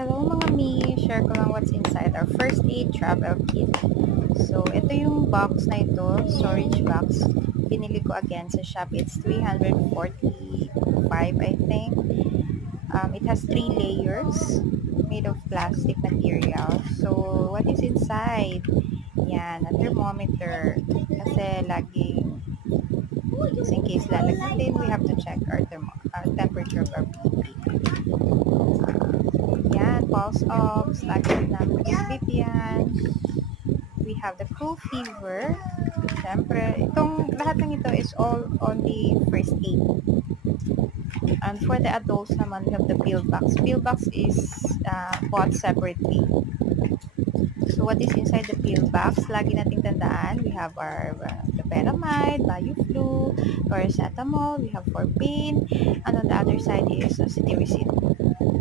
Hello mga mi, share ko lang what's inside our first aid travel kit. So, ito yung box na ito, storage box. Binili ko again sa Shopee. It's 345, I think. It has 3 layers made of plastic material. So, what is inside? Yan, a thermometer. Kasi laging, just in case lalagnatin, we have to check our temperature of our BP. Yan, pulse ox, lagyan namin sleep yan. We have the cool fever. Siyempre, lahat ng ito is all on the first aid. And for the adults naman, we have the pill box. Pill box is bought separately. So, what is inside the pill box? Lagi nating tandaan, we have our loperamide, BioFlu, paracetamol, we have for pain, and on the other side is cetirizine.